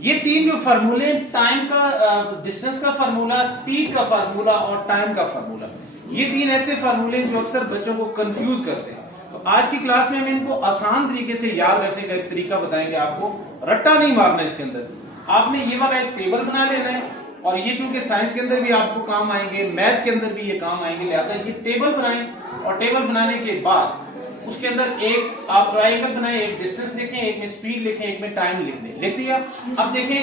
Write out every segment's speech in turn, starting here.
ये तीन जो फार्मूले, टाइम का, डिस्टेंस का फार्मूला, स्पीड का फार्मूला और टाइम का फार्मूला, ये तीन ऐसे फार्मूले जो अक्सर बच्चों को कंफ्यूज करते हैं। तो आज की क्लास में हम इनको आसान तरीके से याद रखने का एक तरीका बताएंगे। आपको रट्टा नहीं मारना, इसके अंदर आपने ये वाला एक टेबल बना लेना है, और ये चूंकि साइंस के अंदर भी आपको काम आएंगे, मैथ के अंदर भी ये काम आएंगे, लिहाजा ये टेबल बनाएं, और टेबल बनाने के बाद उसके अंदर एक आप ट्रायंगल बनाएं, एक डिस्टेंस लिखें, एक में स्पीड लिखें, एक में टाइम लिख दें। लिख दिया? अब देखें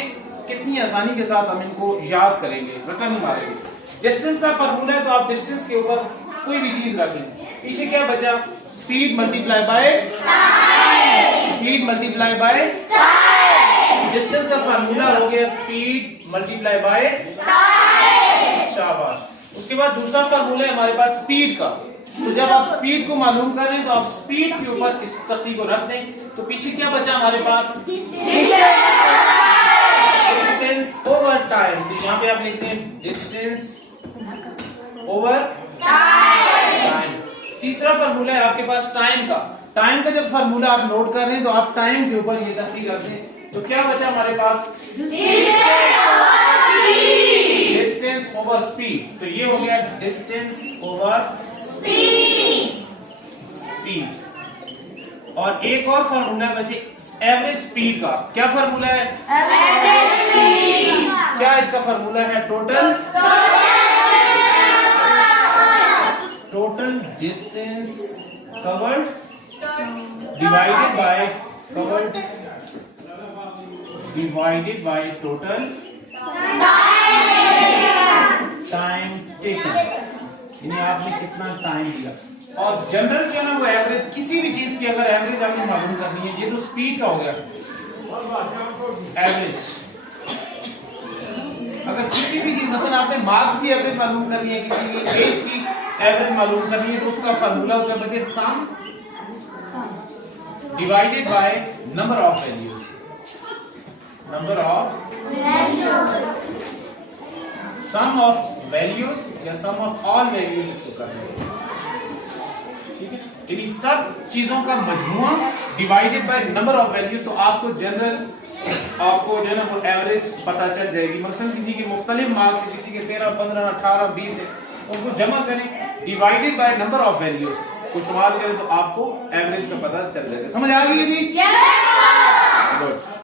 कितनी आसानी के साथ हम इनको याद करेंगे, रट्टा नहीं मारेंगे। डिस्टेंस का फार्मूला है, तो आप डिस्टेंस के ऊपर कोई भी चीज रख लें। पीछे क्या बचा? Speed multiply by time, speed multiply by time. Distance का फार्मूला हो गया स्पीड मल्टीप्लाई बाय टाइम। शाबाश। उसके बाद दूसरा फार्मूला है हमारे पास स्पीड का। तो जब आप स्पीड को मालूम कर रहे हैं तो आप स्पीड के ऊपर इस तख्ती को रख दें। तो पीछे क्या बचा हमारे पास? Distance over time. तो यहाँ पे आप लिखते हैं डिस्टेंस ओवर टाइम। तीसरा फार्मूला है आपके पास टाइम का। टाइम का जब फार्मूला आप नोट कर रहे हैं तो आप टाइम के ऊपर ये तख्ती रख दें। तो क्या बचा हमारे पास? Distance over speed. तो ये हो गया डिस्टेंस ओवर स्पीड। और एक और फार्मूला बचे एवरेज स्पीड का। क्या फार्मूला है? Average speed. क्या इसका फार्मूला है? Total distance covered divided by total time taken. इन्हें आपने कितना टाइम दिया। और जनरल जो है ना वो एवरेज, किसी भी चीज की अगर एवरेज आपने मालूम करनी है, ये तो स्पीड का हो गया एवरेज। अगर किसी भी चीज, मसलन आपने मार्क्स की एवरेज मालूम करनी है, किसी की एज की एवरेज मालूम करनी है, तो उसका फार्मूला होता है बच्चे sum divided by number of values. Number of sum of values या सम ऑफ ऑल वैल्यूज इसको करना है। ठीक है, यानी सब चीजों का मजमूआ divided by number of values. तो आपको जनरल, आपको जो है ना वो एवरेज पता चल जाएगी। मसलन किसी के मुख्तलिफ मार्क्स है, किसी के 13, 15, 18, 20 है, उनको जमा करें, divided by number of values को शुमार करें, तो आपको एवरेज का पता चल जाएगा। समझ आ गई? गुड।